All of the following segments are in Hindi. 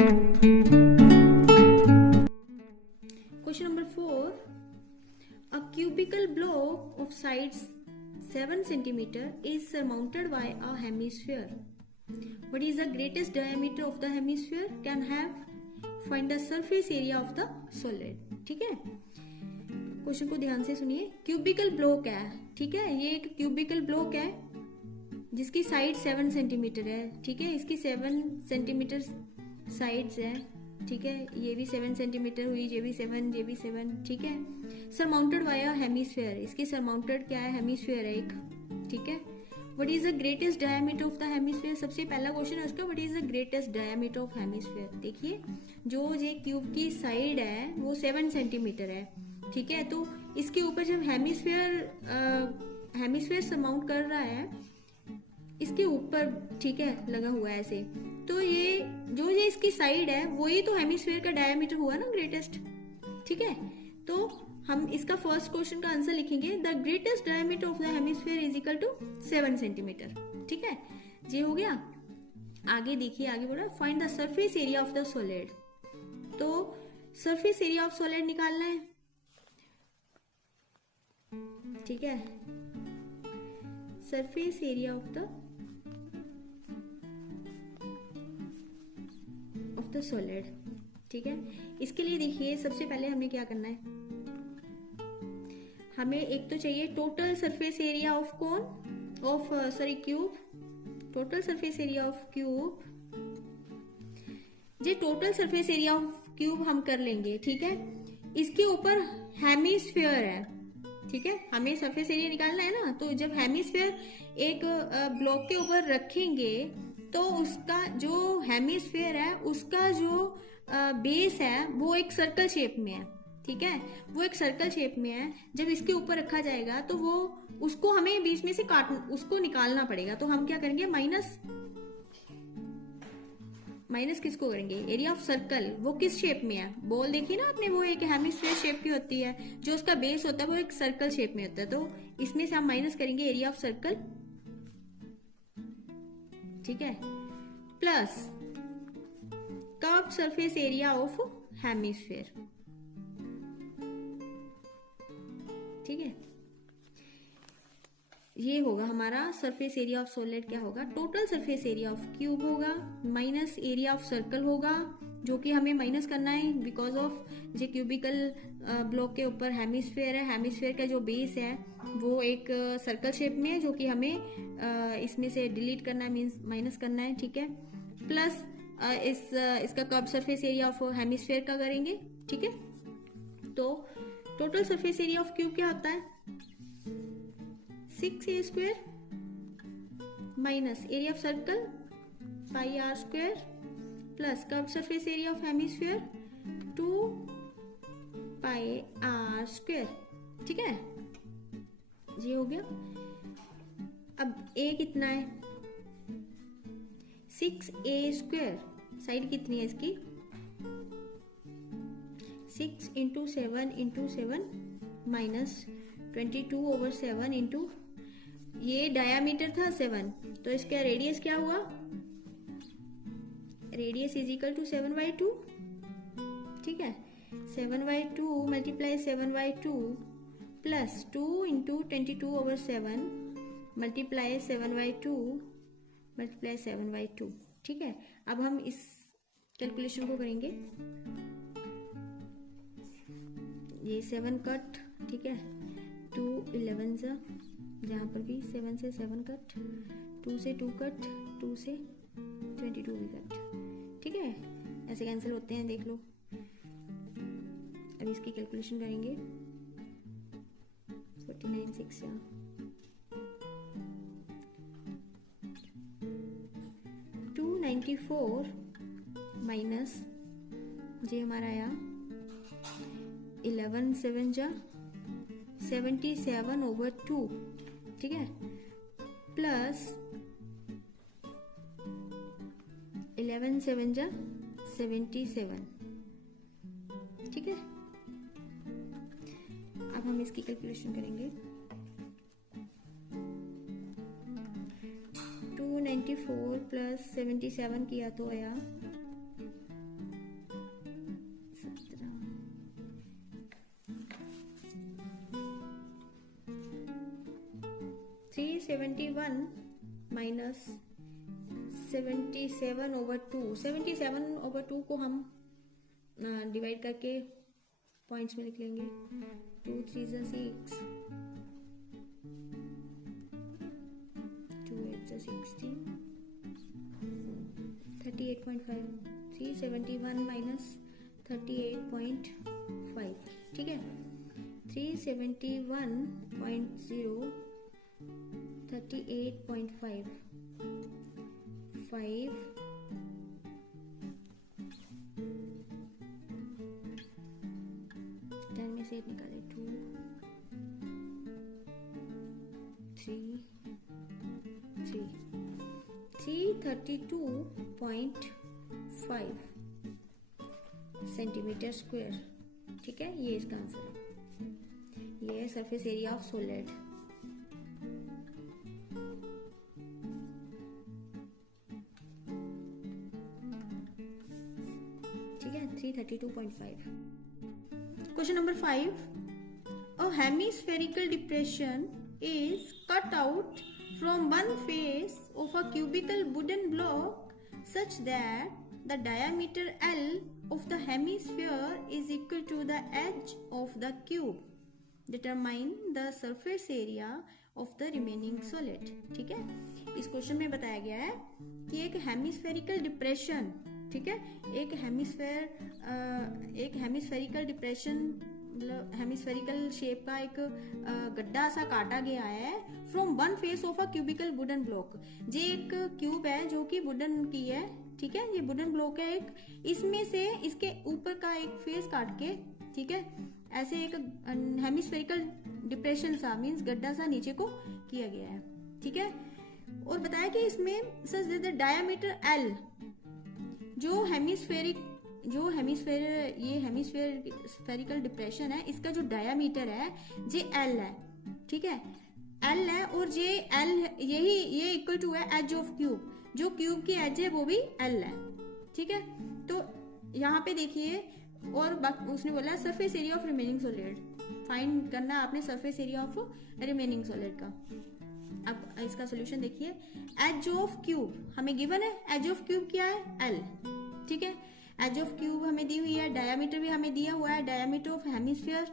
Question number 4. A cubical block of sides 7 cm is surmounted by a hemisphere. What is the greatest diameter of the hemisphere? Can have find the surface area of the solid. ठीक है, क्वेश्चन को ध्यान से सुनिए. क्यूबिकल ब्लॉक है, ठीक है, ये एक क्यूबिकल ब्लॉक है जिसकी साइड 7 सेंटीमीटर है. ठीक है, इसकी 7 सेंटीमीटर साइड्स है. ठीक है, ये भी 7 सेंटीमीटर हुई, ये भी 7, ये भी 7. ठीक है, सरमाउंटेड बाय अ हेमिस्फीयर. इसकी सरमाउंटेड क्या है? हेमिस्फीयर है एक. ठीक है, what is the greatest diameter of the hemisphere? सबसे पहला क्वेश्चन है उसका, what is the greatest diameter of hemisphere. देखिए, जो ये क्यूब की साइड है वो 7 सेंटीमीटर है. ठीक है, तो इसके ऊपर जब हेमिस्फीयर सरमाउंट कर रहा है इसके ऊपर, ठीक है, लगा हुआ है ऐसे, तो ये इसकी साइड है वही तो हेमिस्फीयर का डायमीटर हुआ ना ग्रेटेस्ट. ठीक है, तो हम इसका फर्स्ट क्वेश्चन का आंसर लिखेंगे, the greatest diameter of the hemisphere is equal to 7 centimetre. ठीक है, ये हो गया. आगे देखिए, आगे बोला find the surface area of the solid. तो सरफेस एरिया ऑफ सॉलिड निकालना है. ठीक है, surface area of the solid. ठीक है, इसके लिए देखिए सबसे पहले हमें क्या करना है, हमें एक तो चाहिए total surface area of cube. Total surface area of cube, ये total surface area of cube हम कर लेंगे. ठीक है, इसके ऊपर हेमिस्फीयर है. ठीक है, हमें सरफेस एरिया निकालना है ना, तो जब हेमिस्फीयर एक ब्लॉक के ऊपर रखेंगे तो उसका जो हेमिस्फीयर है उसका जो बेस है वो एक सर्कल शेप में है. ठीक है, वो एक सर्कल शेप में है. जब इसके ऊपर रखा जाएगा तो वो उसको हमें बीच में से उसको निकालना पड़ेगा. तो हम क्या करेंगे, माइनस किसको करेंगे? Area of circle. वो किस शेप में है? बॉल देखी ना आपने, वो एक हेमिस्फीयर शेप की होती है, जो उसका बेस होता है वो एक सर्कल शेप में होता है. तो इसमें से हम माइनस करेंगे एरिया ऑफ सर्कल. ठीक है, plus curved surface area of hemisphere. ठीक है, ये होगा हमारा सरफेस एरिया ऑफ सॉलिड. क्या होगा? Total surface area of cube होगा माइनस एरिया ऑफ सर्कल होगा, जो कि हमें माइनस करना है बिकॉज ऑफ जो क्यूबिकल ब्लॉक के ऊपर हेमिस्फीयर है. हेमिस्फीयर का जो बेस है वो एक सर्कल शेप में है, जो कि हमें इसमें से डिलीट करना है, मीन्स माइनस करना है. ठीक है, प्लस इसका curved surface area of hemisphere का करेंगे. ठीक है, तो total surface area of cube क्या होता है? 6a² minus area of circle πr² plus curved surface area of hemisphere 2πr². ठीक है, ये हो गया. अब a कितना है? 6a². साइड कितनी है इसकी? 6 × 7 × 7 माइनस 22/7 इंटू, ये डायामीटर था 7, तो इसका रेडियस क्या हुआ? Radius is equal to 7/2. ठीक है, 7/2 मल्टीप्लाई 7/2 प्लस 2 × 22/7 मल्टीप्लाई 7/2 मल्टीप्लाई 7/2. ठीक है, अब हम इस कैलकुलेशन को करेंगे. ये 7 कट. ठीक है, 2 11 जहाँ पर भी 7 से 7 कट, 2 से 2 कट, 2 से 22 भी कट. ठीक है, ऐसे कैंसिल होते हैं, देख लो. अब इसकी कैलकुलेशन करेंगे. 49 6 294 माइनस ये हमारा आया 11 7 77/2. ठीक है, प्लस 11 7 77. ठीक है, अब हम इसकी कैलकुलेशन करेंगे. 294 प्लस 77 किया तो आया 371 माइनस 77/2। 77/2 को हम डिवाइड करके पॉइंट्स में लिख लेंगे। 2 3 6, 2 8 16, 38.5। 371 माइनस 38.5, ठीक है। 371.0 38.5 5 10 में से 8 निकाले 2 3 3 332.5 सेंटीमीटर स्क्वायर, ठीक है। ये इसका आंसर है। ये है सरफेस एरिया ऑफ सॉलिड। ठीक है, 332.5। Question number 5, a hemispherical depression is cut out from one face of a cubical wooden block such that the diameter L of the hemisphere is equal to the edge of the cube. Determine the surface area of the remaining solid. ठीक है, इस क्वेश्चन में बताया गया है कि एक हेमिस्फेरिकल डिप्रेशन, ठीक है, एक हेमिस्फेरिकल डिप्रेशन मतलब हेमिस्फेरिकल शेप का एक गड्ढा सा काटा गया है from one face of a cubical wooden block. ये एक क्यूब है जो कि वुडन की है, ठीक है, ये वुडन ब्लॉक है एक, इसमें से इसके ऊपर का एक फेस काट के, ठीक है, ऐसे एक हेमिस्फेरिकल डिप्रेशन सा मींस गड्ढा सा नीचे को किया गया है, ठीक है। और बताया कि इसमें such that the diameter L जो हेमिस्फेरिकल डिप्रेशन है, इसका जो डायमीटर है ये L है, ठीक है, L है। और ये L ये इक्वल टू है एज ऑफ क्यूब, जो क्यूब की एज है वो भी L है, ठीक है। तो यहाँ पे देखिए, और उसने बोला surface area of remaining solid find करना है आपने, surface area of remaining solid का। अब इसका सॉल्यूशन देखिए, एज ऑफ क्यूब हमें गिवन है, एज ऑफ क्यूब क्या है L, ठीक है, एज ऑफ क्यूब हमें दी हुई है, डायमीटर भी हमें दिया हुआ है, डायमीटर ऑफ हेमिस्फीयर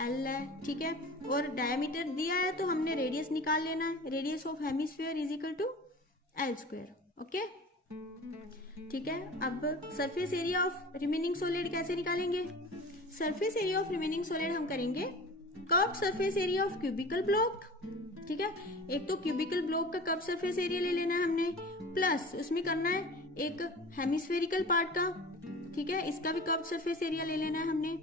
L है, ठीक है, और डायमीटर दिया है तो हमने रेडियस निकाल लेना है, radius of hemisphere is equal to L square, okay, ठीक है। अब surface area of remaining solid कैसे निकालेंगे? Surface area of remaining solid हम करेंगे curved surface area of cubical block, ठीक है, एक तो क्यूबिकल ब्लॉक का कर्व सरफेस एरिया ले लेना है हमने, प्लस उसमें करना है एक हेमिस्फेरिकल पार्ट का, ठीक है, इसका भी कर्व सरफेस एरिया ले लेना है हमने।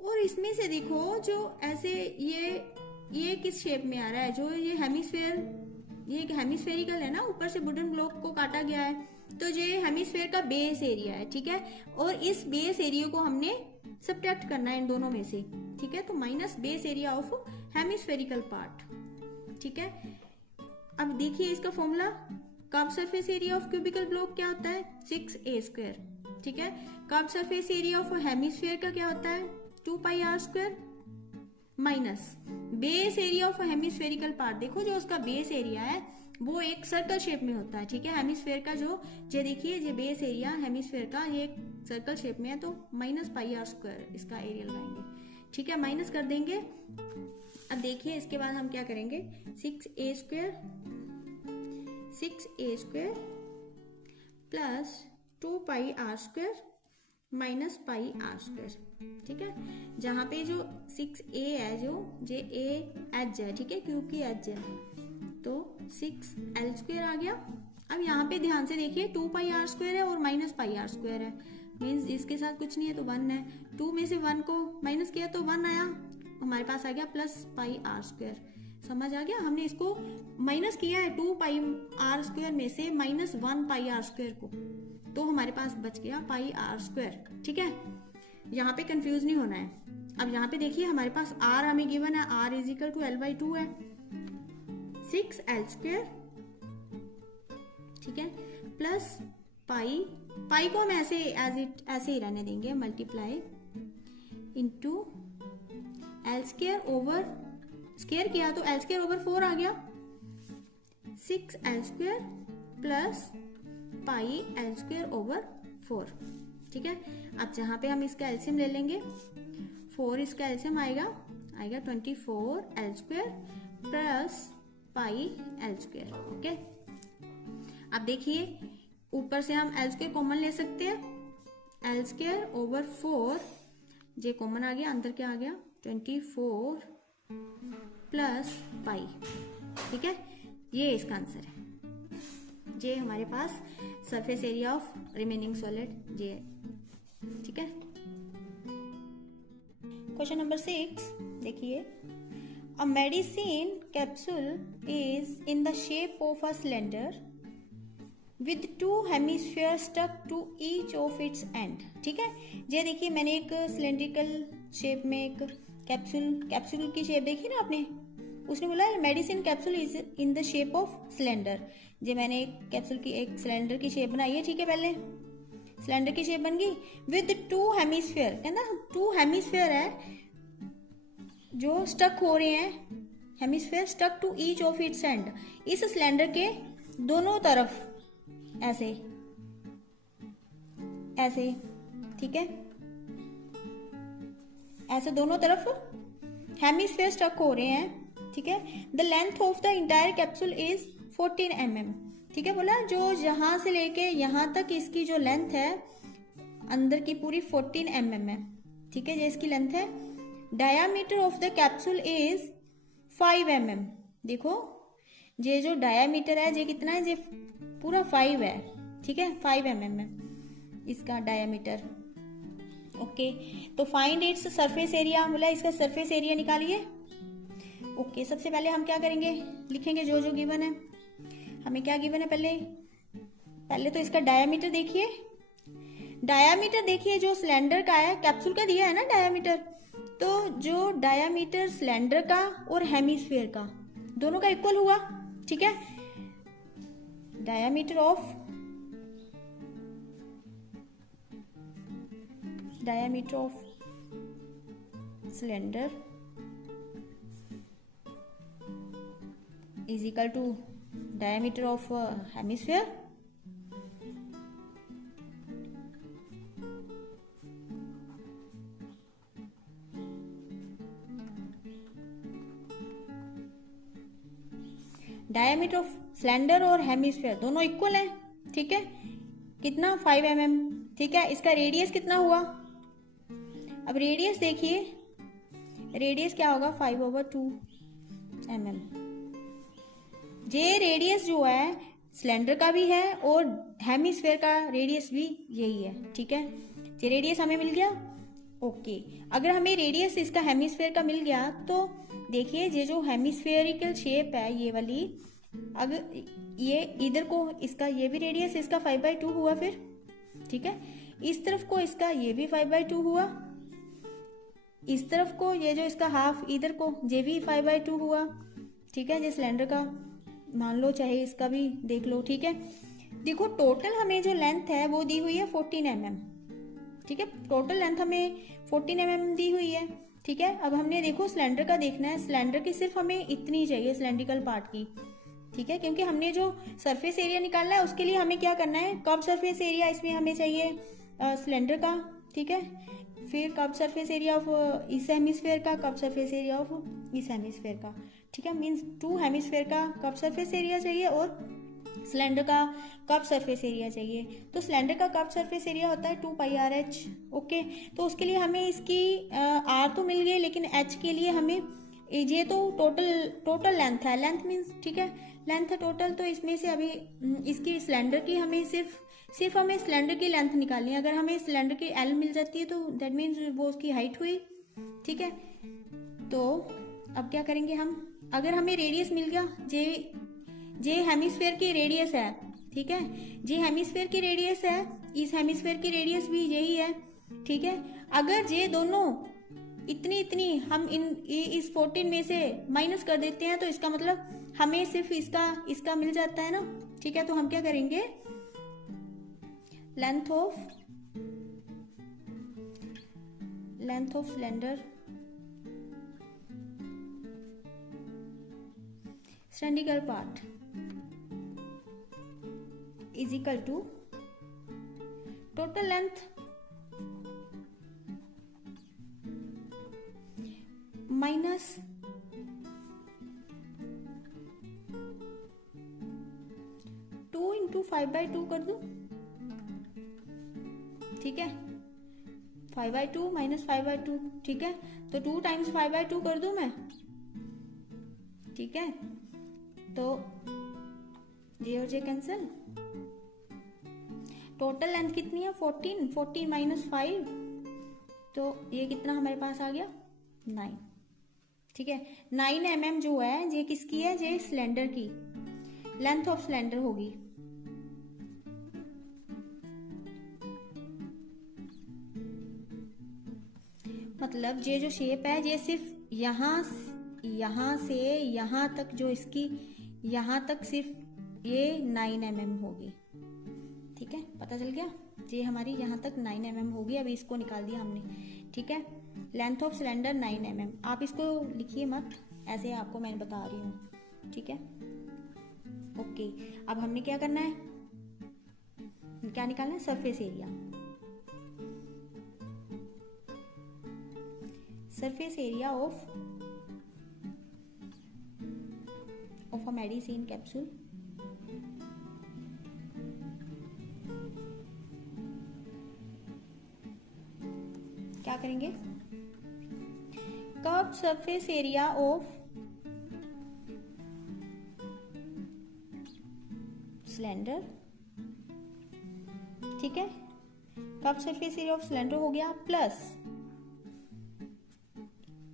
और इसमें से देखो जो ऐसे ये किस शेप में आ रहा है, जो ये हेमिस्फेयर, ये एक हेमिस्फेरिकल है ना, ऊपर से वुडन ब्लॉक को काटा गया है, तो ये हेमिस्फेयर का बेस एरिया है, ठीक है, और इस बेस एरिया को हमने सब्ट्रैक्ट करना है इन दोनों में से, ठीक है, तो minus base area of hemispherical part, ठीक है। अब देखिए इसका formula, curve surface area of cubical block क्या होता है 6a स्क्वायर, ठीक है, curve surface area of hemisphere का क्या होता है 2πr square, minus base area of hemispherical part, देखो जो उसका बेस एरिया है वो एक सर्कल शेप में होता है, ठीक है, हेमिस्फीयर का जो ये देखिए ये बेस एरिया हेमिस्फीयर का ये सर्कल शेप में है, तो -πr स्क्वायर इसका एरिया लगाएंगे, ठीक है, माइनस कर देंगे। अब देखिए इसके बाद हम क्या करेंगे, 6a square plus 2πr square minus πr square, ठीक है, जहां पे जो 6a है जो जे ए एज है, ठीक है, क्यूब की एज है, तो 6l स्क्वायर आ गया। अब यहाँ पे ध्यान से देखिए 2πr स्क्वायर है और माइनस πr स्क्वायर है, मीन्स इसके साथ कुछ नहीं है तो 1 है, 2 में से 1 को माइनस किया तो 1 आया, हमारे पास आ गया प्लस πr स्क्वायर, समझ आ गया, हमने इसको माइनस किया है 2πr स्क्वायर में से माइनस 1πr स्क्वायर को, तो हमारे पास बच गया πr स्क्वायर, ठीक है, यहाँ पे कंफ्यूज नहीं होना है। अब यहाँ पे देखिए हमारे पास r हमें गिवन है, r is equal to L/2 है, 6l स्क्वायर, ठीक है, प्लस पाई को हम ऐसे ही रहने देंगे, multiply into L square over square किया तो L स्क्वायर ओवर 4 आ गया, 6L² plus pi L² over 4। ठीक है, अब जहां पे हम इसका एलसीएम ले लेंगे, 4 इसका एलसीएम आएगा 24L² plus pi L²। Okay, अब देखिए ऊपर से हम L² कॉमन ले सकते हैं, L² ओवर 4 जे कॉमन आ गया, अंदर क्या आ गया 24 प्लस पाई। ठीक है, ये इसका आंसर है, ये हमारे पास surface area of remaining solid ये है। ठीक है, क्वेश्चन नंबर 6 देखिए, a medicine capsule is in the shape of a cylinder with 2 hemisphere stuck to each of its end. ठीक है, ये देखिए मैंने एक सिलेंड्रिकल शेप में एक कैप्सूल की शेप देखी ना आपने, उसने बोला medicine capsule is in the shape of cylinder. जे मैंने एक कैप्सूल की एक सिलेंडर की शेप बनाई है। ठीक है, पहले सिलेंडर की शेप बन गई विद 2 हेमिस्फीयर, कहना 2 हेमिस्फीयर है जो स्टक हो रहे हैं, hemisphere stuck to each of its end, इस सिलेंडर के दोनों तरफ ऐसे ऐसे। ठीक है, ऐसे दोनों तरफ हेमिस्फीयर स्टक हो रहे हैं। ठीक है, the length of the entire capsule is 14 mm। ठीक है, बोला जो यहां से लेके यहां तक इसकी जो लेंथ है अंदर की पूरी 14 mm है। ठीक है, ये इसकी लेंथ है। Diameter of the capsule is 5 mm। देखो ये जो डायामीटर है ये कितना है, ये पूरा 5 है। ठीक है, 5 mm है इसका डायामीटर। ओके, तो फाइंड इट्स सरफेस एरिया, बोला इसका सरफेस एरिया निकालिए। ओके, सबसे पहले हम क्या करेंगे, लिखेंगे जो जो गिवन है। हमें क्या गिवन है, पहले तो इसका डायामीटर देखिए। डायामीटर देखिए जो सिलेंडर का है, कैप्सूल का दिया है ना डायामीटर, तो जो डायामीटर सिलेंडर का और हेमिस्फीयर का दोनों का इक्वल हुआ। ठीक है, diameter of cylinder is equal to diameter of hemisphere diameter of cylinder और हेमिस्फीयर दोनों इक्वल है। ठीक है, कितना 5 mm। ठीक है, इसका रेडियस कितना हुआ, अब रेडियस देखिए, रेडियस क्या होगा 5/2 mm। ये रेडियस जो है सिलेंडर का भी है और हेमिस्फीयर का रेडियस भी यही है। ठीक है, ये रेडियस हमें मिल गया। ओके, अगर हमें रेडियस इसका हेमिस्फीयर का मिल गया तो देखिए ये जो हेमिस्फेरिकल शेप है ये वाली, अगर ये इधर को इसका ये भी रेडियस इसका 5/2 हुआ फिर। ठीक है, इस तरफ को इसका ये भी 5/2 हुआ, इस तरफ को ये जो इसका हाफ इधर को ये भी 5/2 हुआ। ठीक है, ये सिलेंडर का मान लो, चाहे इसका भी देख लो। ठीक है, देखो टोटल हमें जो लेंथ है वो दी हुई है 14 mm। ठीक है, टोटल लेंथ हमें 14 mm दी हुई है। ठीक है, अब हमने देखो सिलेंडर का देखना है, सिलेंडर की सिर्फ हमें इतनी चाहिए सिलेंड्रिकल पार्ट की। ठीक है, क्योंकि हमने जो सरफेस एरिया निकालना है उसके लिए हमें क्या करना है, कर्व सरफेस एरिया इसमें हमें चाहिए सिलेंडर का। ठीक है, फिर कर्व सरफेस एरिया ऑफ इस हेमिस्फीयर का, कर्व सरफेस एरिया ऑफ इस हेमिस्फीयर का। ठीक है, मींस 2 हेमिस्फीयर का कर्व सरफेस एरिया चाहिए और सिलेंडर का कर्व सरफेस एरिया चाहिए। तो सिलेंडर का कर्व सरफेस एरिया होता है 2πRH। ओके, तो उसके लिए हमें इसकी R तो मिल गई, लेकिन H के लिए हमें ये तो टोटल लेंथ है, लेंथ मीन्स ठीक है लेंथ है टोटल, तो इसमें से अभी इसकी सिलेंडर की हमें सिर्फ हमें सिलेंडर की लेंथ निकालनी है। अगर हमें सिलेंडर की L मिल जाती है तो दैट मीन्स वो उसकी हाइट हुई। ठीक है, तो अब क्या करेंगे हम, अगर हमें रेडियस मिल गया, जे हेमिस्फीयर की रेडियस है। ठीक है, जे हेमिस्फीयर की रेडियस है, इस हेमिस्फीयर की रेडियस भी यही है। ठीक है, अगर ये दोनों इतनी हम इस 14 में से माइनस कर देते हैं तो इसका मतलब हमें सिर्फ इसका मिल जाता है ना। ठीक है, तो हम क्या करेंगे, length of cylinder cylindrical part is equal to total length minus two into 5/2 कर दू, ठीक है, 5/2 माइनस 5/2, ठीक है, तो 2 टाइम्स 5/2 कर दूं मैं, ठीक है, तो जे और जे कैंसिल। टोटल लेंथ कितनी है 14 माइनस 5, तो ये कितना हमारे पास आ गया 9, ठीक है। 9 mm जो है ये किसकी है, ये सिलेंडर की लेंथ ऑफ सिलेंडर होगी, मतलब ये जो शेप है ये सिर्फ यहाँ से यहाँ तक, जो इसकी यहाँ तक सिर्फ ये 9 mm होगी, ठीक है, पता चल गया, ये हमारी यहाँ तक 9 mm होगी। अभी इसको निकाल दिया हमने, ठीक है, लेंथ ऑफ सिलेंडर 9 mm। आप इसको लिखिए मत, ऐसे आपको मैं बता रही हूँ, ठीक है, ओके। अब हमने क्या करना है, क्या निकालना है, surface area. surface area of a medicine capsule, क्या करेंगे, curve surface area of cylinder, ठीक है, curve surface area of cylinder हो गया, प्लस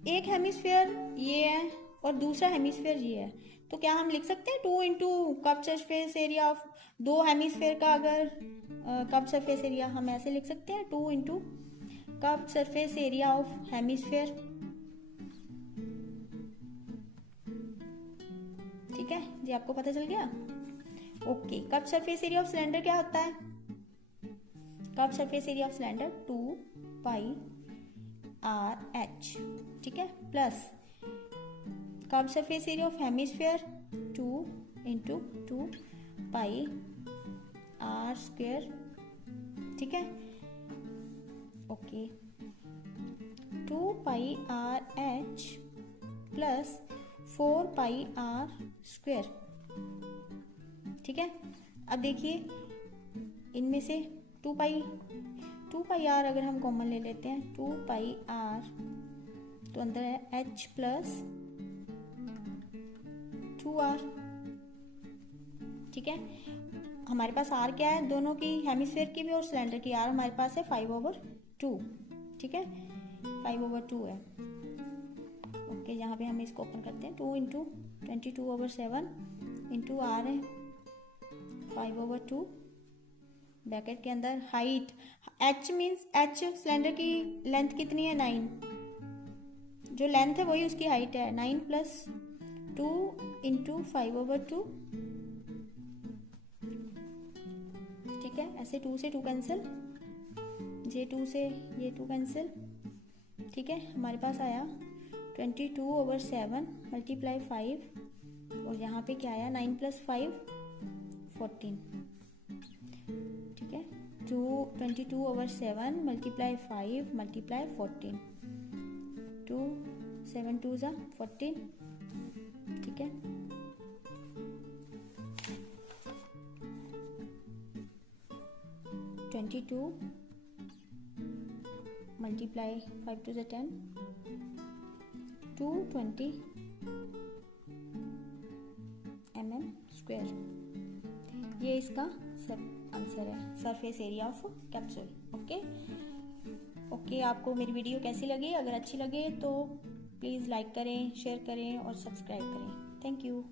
एक हेमिस्फीयर ये है और दूसरा हेमिस्फीयर ये है, तो क्या हम लिख सकते हैं 2 into curve surface area of दो हेमिस्फीयर का, अगर कर्व सरफेस एरिया हम ऐसे लिख सकते हैं 2 into curve surface area of hemisphere, ठीक है, जी आपको पता चल गया, okay. Curve surface area of cylinder क्या होता है, curve surface area of cylinder 2πr/h, ठीक है, plus curve surface area of hemisphere 2 into 2πr², ठीक है, ओके, 2πrh प्लस 4πr², ठीक है। अब देखिए इनमें से 2πr अगर हम कॉमन ले लेते हैं, 2πr तो अंदर है h प्लस 2r, ठीक है। हमारे पास r क्या है, दोनों की, हेमिस्फीयर की भी और सिलेंडर की, r हमारे पास है 5/2, ठीक है, 5/2 है, ओके। यहाँ पे हम इसको ओपन करते हैं, 2 इंटू 22/7 इंटू r है 5/2, ब्रैकेट के अंदर height h means h cylinder की लेंथ कितनी है 9, जो लेंथ है वही उसकी हाइट है, 9 प्लस 2 इंटू 5/2, ठीक है, ऐसे 2 से 2 कैंसिल, ये 2 से ये 2 कैंसिल, ठीक है, हमारे पास आया 22/7 मल्टीप्लाई 5, और यहाँ पे क्या आया 9 प्लस 5 14, ठीक है, 22/7 मल्टीप्लाई 5 मल्टीप्लाई 14, 2 7 2 जा 14, ठीक है, (22) मल्टीप्लाई 5 2 जा 10, 220 mm², ये इसका सब आंसर है, surface area of capsule, okay. Okay, आपको मेरी वीडियो कैसी लगी, अगर अच्छी लगे तो प्लीज़ लाइक करें, शेयर करें और सब्सक्राइब करें, थैंक यू।